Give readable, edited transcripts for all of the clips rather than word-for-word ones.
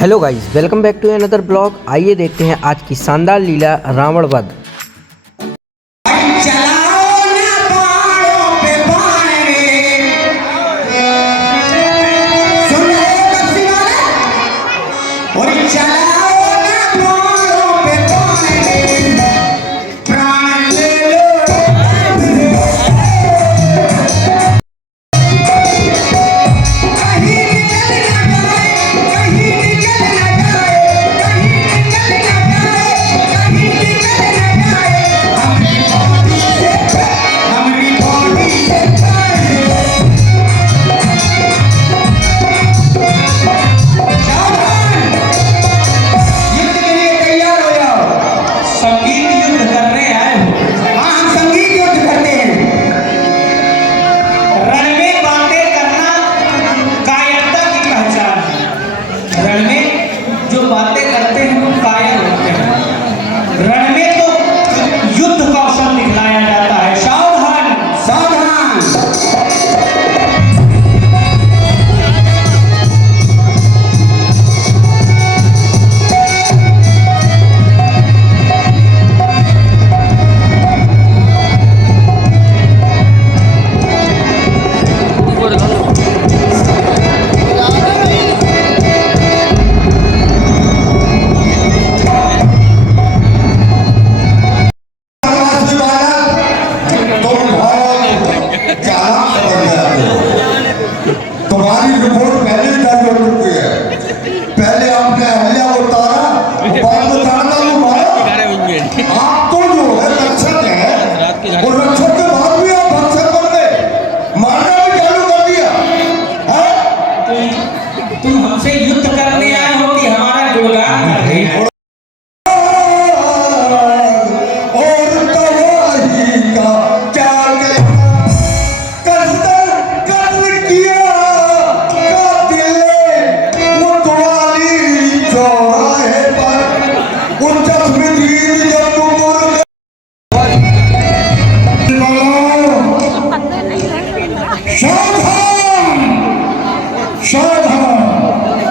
Hello guys, welcome back to another blog. आइए देखते हैं आज की शानदार लीला रावण वध। तुम्हारी रिपोर्ट पहले ही तय हो चुकी है। पहले आपने अहल्या को उतारा, बाद में तारना को मारा। आप तो जो है रक्षक है, और रक्षक के बाद भी आप भक्षक बन गए, मारना भी चालू कर दिया है। तुम हमसे युद्ध करने आए हो कि हमारा गुणगान कर रहे हो?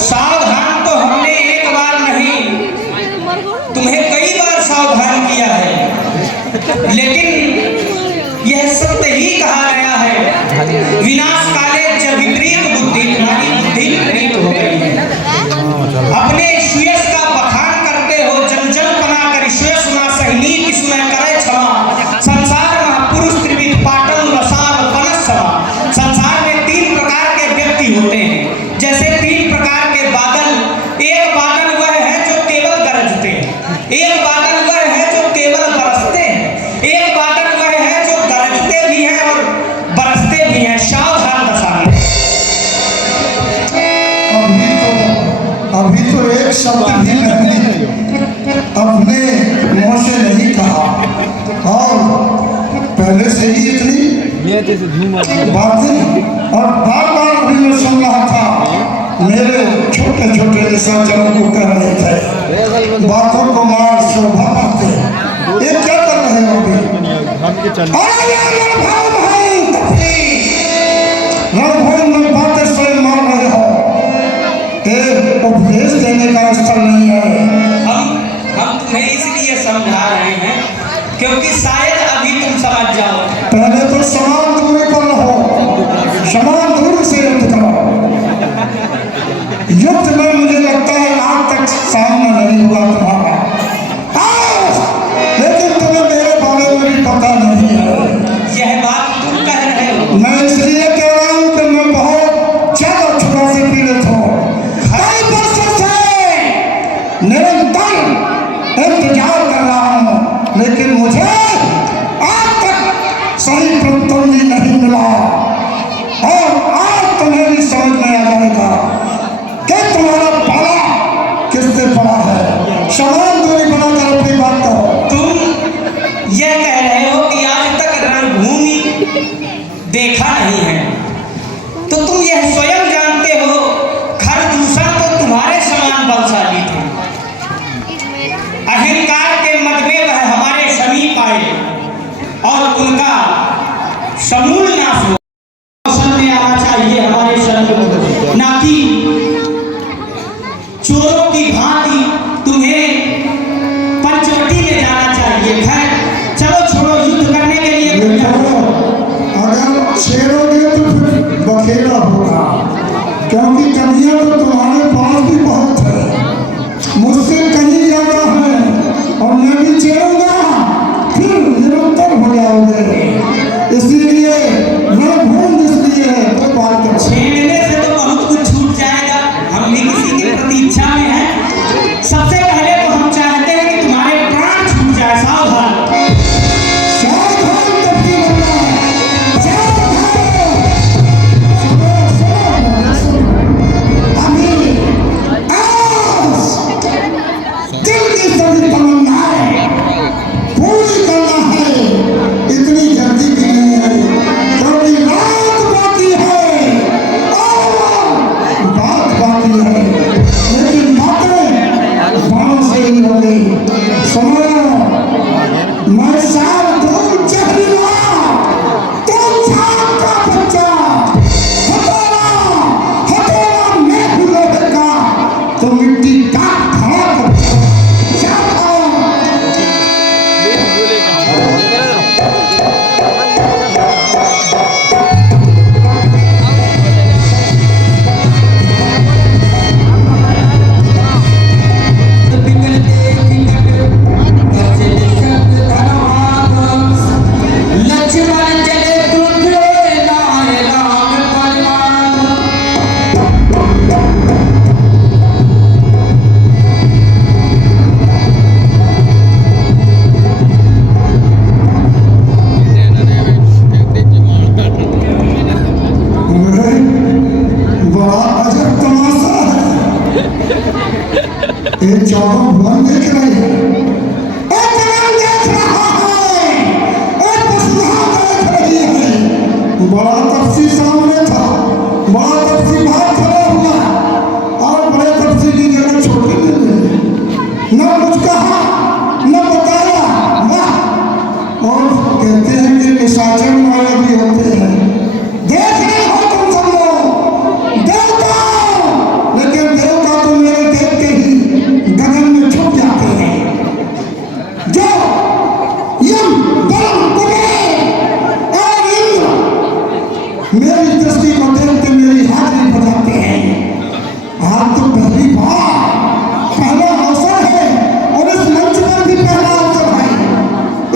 सावधान तो हमने एक बार नहीं, तुम्हें कई बार सावधान किया है, लेकिन यह सत्य ही कहा गया है, विनाश काले जब विपरीत बुद्धि, तुम्हारी बुद्धि विपरीत हो गई है। अपने श्रेयस का बखान करते हो, जल जल बनाकर श्रेयस ना सहनी किसमें करे क्षमा, संसार महापुरुष त्रिविध पाटल रसाल बनस समा। संसार में तीन प्रकार के व्यक्ति होते हैं, जैसे तीन प्रकार के बादल। एक बादल वह है जो केवल गरजते हैं, एक बादल वह है जो केवल बरसते हैं, एक बादल वह है जो गरजते भी हैं और बरसते भी हैं। सावधान दशा में। अभी तो एक शब्द भी मैंने अपने मुंह से नहीं कहा, और पहले से ही इतनी बातें और बार बार भी मैं सुन रहा था। मेरे छोटे छोटे निशाचरों को कह रहे थे बातों को मार शोभा पाते। ये क्या कर रहे हो अभी? में बातें स्वयं मार रहे हो। उपदेश देने का स्थल नहीं है। हम तुम्हें इसलिए समझा रहे हैं क्योंकि शायद अभी तुम समझ जाओ। पहले तो समान दूरी पर रहो, समान दूरी से युद्ध करो। युद्ध में मुझे लगता है आज तक सामना नहीं हुआ तुम्हारा, लेकिन तुम्हें मेरे बारे में भी पता नहीं है। यह बात तुम कह रहे हो। मैं इसलिए कह रहा हूँ कि मैं बहुत ज्यादा क्षुधा से पीड़ित हूँ। निरंतर इंतजार कर रहा हूँ, लेकिन मुझे आज तक सही प्रतिद्वंदी नहीं मिला। और आज तुम्हें भी समझ में आ जाएगा कि तुम्हारा तो मिट्टी काट खड़ा कर भगवान देख रहे हैं, देख रहा है, देख रही है। बड़ा तपसी सामने था, बड़ा तपसी बाहर खड़ा हुआ और बड़े तपसी की जगह छोटी ले ली। न कुछ कहा न बताया, वाह। और कहते हैं कि निशाचर वाले भी होते हैं। देख रहे हो तुम सब लोग देवता, लेकिन देवता तो मेरे देख के ही गगन में छुप जाते हैं। जो यम बलम कुबेर और इंद्र मेरी दृष्टि को देखते मेरी हाजिरी बजाते हैं। आज तो पहली बार पहला अवसर है और इस मंच पर भी पहला अवसर है,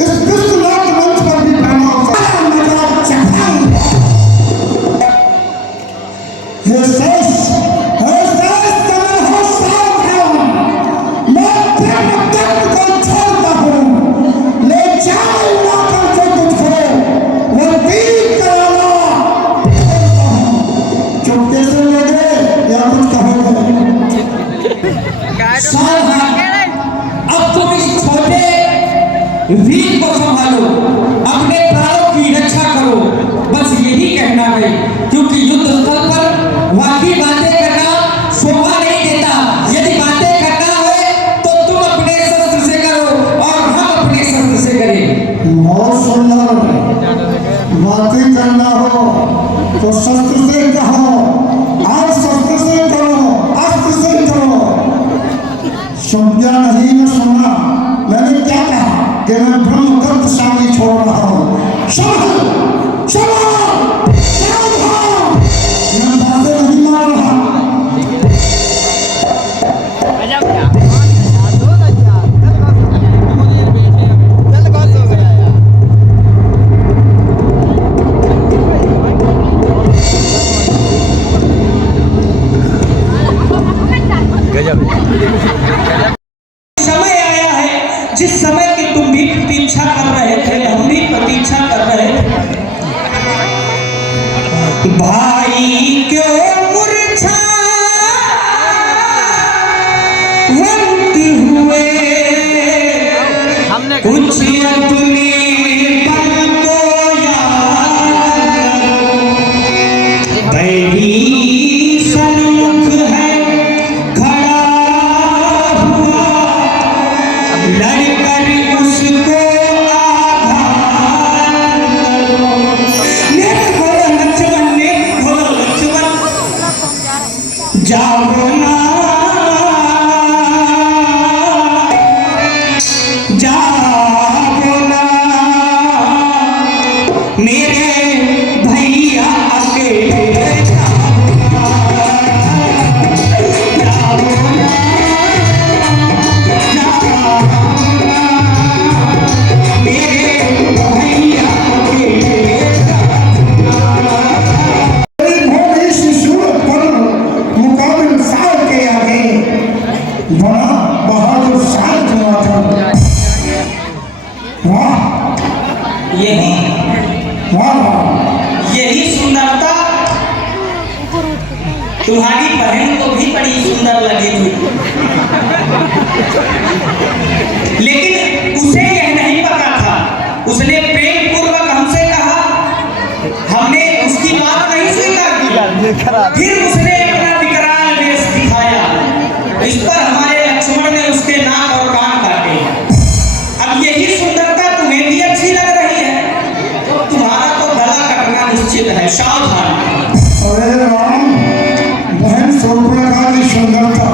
इस विश्वनाथ मंच पर भी पहला अवसर वीर को संभालो, अपने प्राणों की रक्षा करो, बस यही कहना है। क्योंकि युद्ध स्थल पर वाकई बातें करना शोभा नहीं देता। यदि बातें करना है तो तुम अपने शस्त्र से करो और हम अपने शस्त्र से करें। बहुत सुंदर बातें करना हो तो शस्त्र से कहो, आज शस्त्र से करो, अस्त्र से करो। समझा नहीं न सुना, मैंने क्या कहा कि मैं ब्रह्म तत्वशाली छोड़ रहा हूँ। मैं बातें नहीं मान रहा। समय आया है जिस समय की तुम भी प्रतीक्षा कर रहे थे, हम भी प्रतीक्षा कर रहे थे। भाई क्यों मुरझा हुए कुछ अपने पल को याद करो। तेरी सन्मुख है खड़ा हुआ, लड़कर उसको आघात करो। नेक हो लक्ष्मण, नेक हो लक्ष्मण, जाओ ना, जाओ ना, मेरे भैया अकेले जाओ ना, जाओ ना, जाओ ना, मेरे भैया अकेले जाओ ना। भोगी शिशु पर मुकाबिल साल के आगे बड़ा बहादुर शांत हुआ था। वाह यही वाह, यही सुंदरता तुम्हारी बहन को भी बड़ी सुंदर लगी थी, लेकिन उसे यह नहीं पता था। उसने प्रेम पूर्वक हमसे कहा, हमने उसकी बात नहीं स्वीकार की। फिर उसने अपना विकराल वेश दिखाया। इस पर हमारे लक्ष्मण ने उसके नाक और कान काटे। अब यही सुंदरता तुम्हें भी अच्छी लग रही है तो तुम्हारा तो गला कटना निश्चित है, सावधान। अरे राम, बहन शूर्पणखा की सुंदरता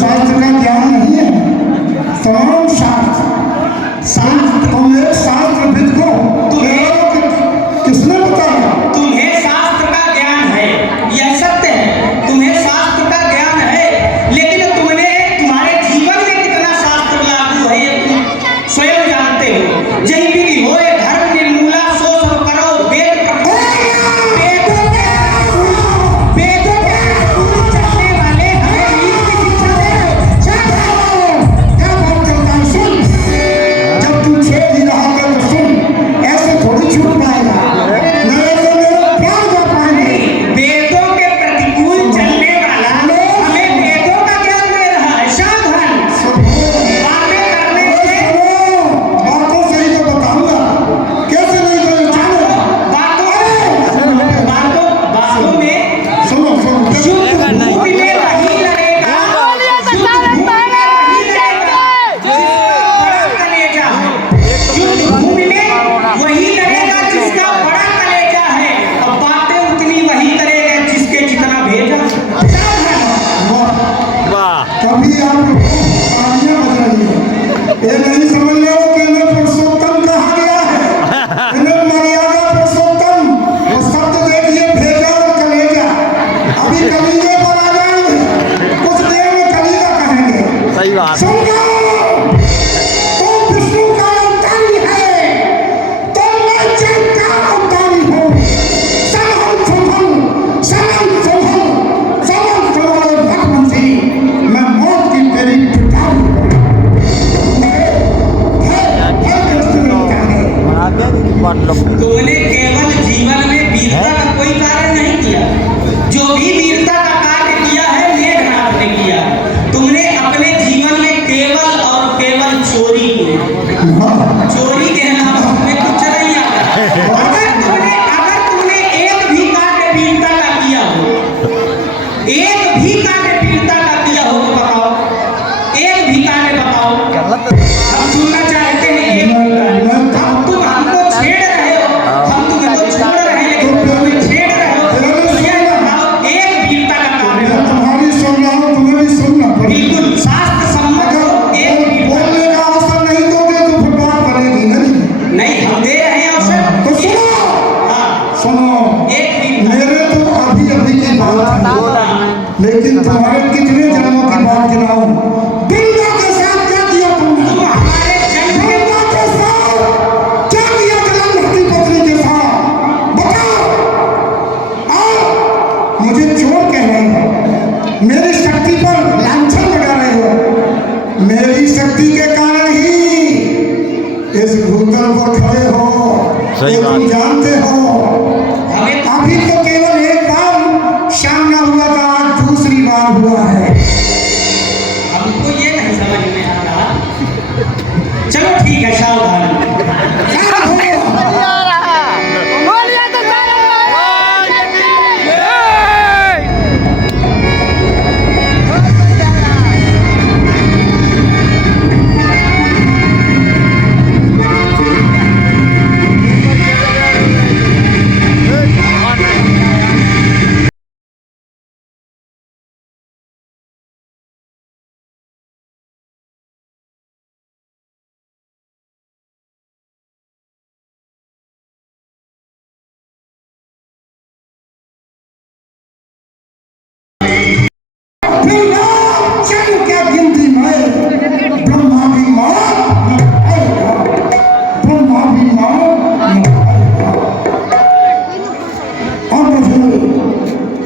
शास्त्र का ज्ञान नहीं है? तमाम शास्त्र तुम एक शास्त्र विद को किसने बताया? तुम्हें शास्त्र का ज्ञान है, यह सत्य है, तुम्हें शास्त्र का ज्ञान है, लेकिन तुम्हारे जीवन में कितना शास्त्र लागू है ये तुम स्वयं जानते हो। जय विधि होए धर्म निर्मूला सो सब करो वेद वेदों के चलने वाले हमें नीति की शिक्षा दे क्या बात करता है? सुन, जब तू छेद ही रहा कर तो सुन, ऐसे थोड़ी छूट पाएगा, नहीं तो मेरे प्यार का पाएंगे। वेदों के प्रतिकूल चलने वाला हमें वेदों का ज्ञान दे रहा है। सावधान बातें करने से बातों से ही तो बताऊंगा, कैसे नहीं तो जानो। बातों में सुनो सुनो, युद्ध भूमि में वही लड़ेगा, युद्ध भूमि में वही लड़ेगा जिसका बड़ा कलेजा है। युद्ध भूमि में वही लड़ेगा जिसका बड़ा कलेजा है, और बातें उतनी वही करेगा जिसके जितना भेजा। सावधान कभी आप तालियां बज रही है, ये नहीं समझ लो कि इन्हें पुरुषोत्तम कहा गया है, इन्हें मर्यादा पुरुषोत्तम। वो शब्द देखिए, भेजा और कलेजा। अभी कलीजे पर आ जाएंगे, कुछ देर में कलीजा कहेंगे। सही बात। सुन लो, तुम विष्णु का अवतारी है, तुम मैं जग का अवतारी हूँ। समम समम समम समम समम तुम्हारे भगवंती, मैं मौत की तेरी पिटारी हूँ। तुमने केवल जीवन में वीरता का कोई कार्य नहीं किया, जो भी वीरता का कार्य किया है मेघनाथ ने किया। तुमने अपने जीवन में केवल और केवल चोरी की। चोरी के अलावा तुम्हें कुछ नहीं आता। अगर तुमने एक भी कार्य वीरता का किया हो, एक भी कार्य वीरता का किया हो तो बताओ, एक भी कार्य बताओ। हम सुनना चाहते हैं एक भी कार्य। तुम हमको छेड़ रहे हो, हम तुम्हें तो छोड़ रहे हैं, लेकिन तुम हमें छेड़ रहे हो। तो यह बताओ एक वीरता का कार्य मैं बताओ। तुम्हारी सुन रहा हूँ, तुम्हें भी सुनना पड़ेगा। बिल्कुल शास्त्र सम्मत हो, एक वीरता। बोलने का अवसर नहीं दोगे तो फिर बात बनेगी नहीं। नहीं, हम दे रहे हैं अवसर। तो सुनो, हाँ, सुनो, एक वीरता। मेरे तो अभी अभी की बात है, लेकिन तुम्हारे कितने जन्मों की बात गिनाऊं? बिल्ला के साथ क्या किया तुमने? तुम हमारे जन्म के बिल्ला के साथ क्या किया? जलालपुरी पत्नी के साथ बताओ। आओ, मुझे चोर कह रहे हो, मेरी शक्ति पर लांछन लगा रहे हो। मेरी शक्ति के कारण ही इस भूतल को खड़े हो, सही ये तुम बात। जानते हो। हमें अभी तो केवल एक बार सामना हुआ था, आज दूसरी बार हुआ है। हमको ये नहीं समझ में आ रहा। चलो ठीक है, सावधान। क्या हो?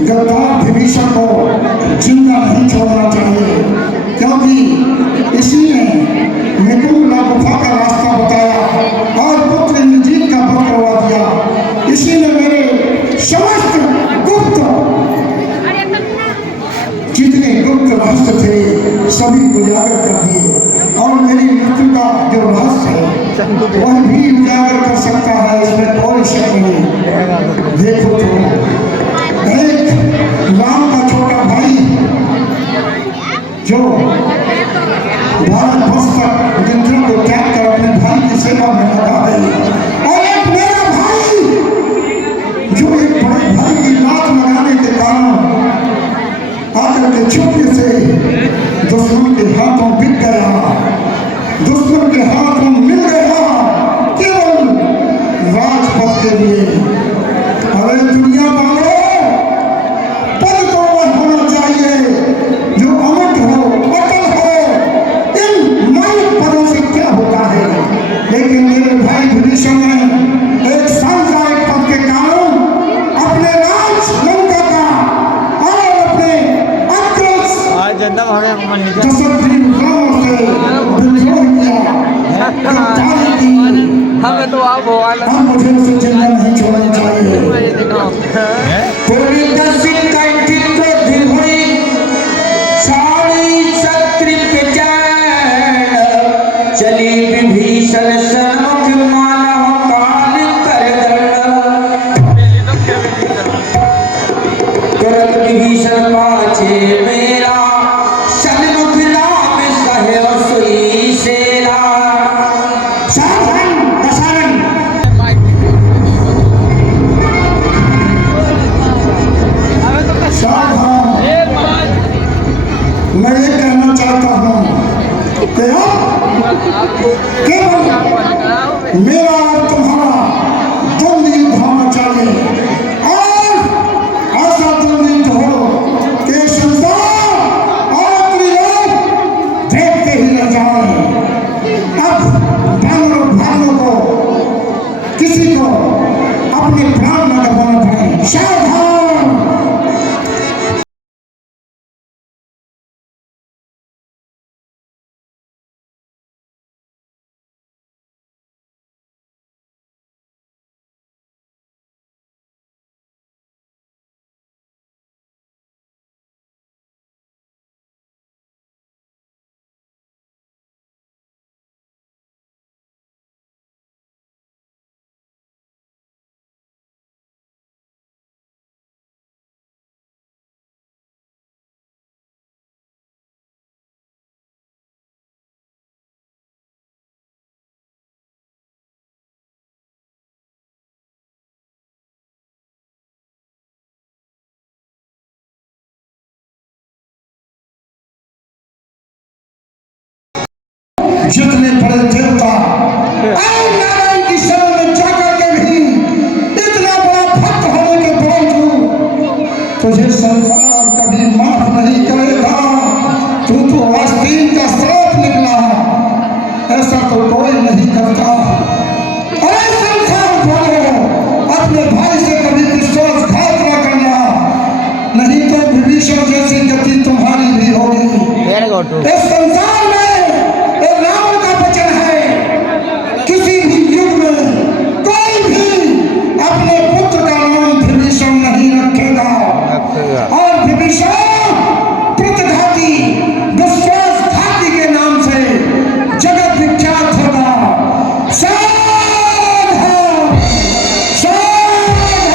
गद्दार विभीषण को जिंदा नहीं छोड़ना चाहिए, क्योंकि इसी ने निकुंभ गुफा का रास्ता बताया और पुत्र इंद्रजीत का वध करवा दिया। इसी ने मेरे समस्त गुप्त जितने गुप्त रहस्य थे सभी उजागर कर दिए, और मेरी मृत्यु का जो रहस्य है वह भी उजागर कर सकता है, इसमें कोई शक नहीं। देखो तो एक राम का छोटा भाई जो भारत वर्ष तक नियंत्रण को त्याग कर अपने भाई की सेवा में लगा है, और एक मेरा भाई जो एक बड़े भाई की लात लगाने के कारण आकर के छुपके से के लिए। अरे दुनिया वालों, पद तो वह होना चाहिए जो अमर हो, अटल हो। इन मानव पदों से क्या होता है? लेकिन मेरे भाई विभीषण ने एक सांसारिक पद के कारण अपने राज लंका का और अपने अग्रज दशरथ राम से विद्रोह किया, गद्दारी की। हमें तो आप हो वाला हम मुझे उसे जिंदा नहीं छोड़ना चाहिए। पूरी दसित कंठित को दिल हुई सारी सत्रित जान चली विभीषण सन्मुख मानव काल कर तुरंत विभीषण पाछे मेरा सन्मुख राम सहयो सुई सेरा। सावधान दशरथ, सावधान। मैं ये कहना चाहता हूँ कि अब केवल मेरा और तुम्हारा द्वंद्व युद्ध होना चाहिए और ऐसा द्वंद्व युद्ध हो कि संसार और त्रिलोक देखते ही रह जाए। अब बानरों भाइयों को किसी को अपने प्राण न गंवाना पड़े। सावधान। जितने बड़े देवता और नारायण की शरण में जाकर के भी इतना बड़ा भक्त होने के बावजूद तुझे संसार कभी माफ नहीं करेगा। तू तो आस्तीन का सांप निकला, ऐसा तो कोई नहीं करता। अरे संसार वालों, अपने भाई से कभी विश्वासघात न करना, नहीं तो विभीषण जैसी गति तुम्हारी भी होगी। इस संसार में रावण का वचन है, किसी भी युग में कोई भी अपने पुत्र का नाम विभीषण नहीं रखेगा और विभीषण प्रतिघाती विश्वासघाती के नाम से जगत विख्यात होगा। सावधान, सावधान।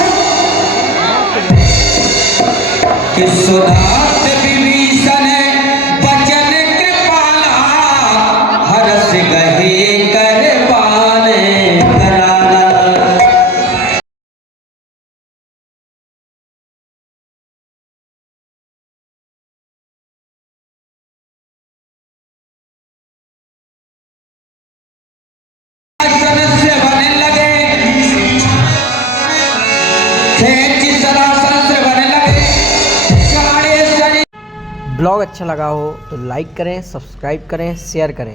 सुधात विभीषण बचन कृपाला हरस गहे कर पाने कराला। से बने लगे खेच सरासन से बने लगे सारे शरीर। ब्लॉग अच्छा लगा हो तो लाइक करें, सब्सक्राइब करें, शेयर करें।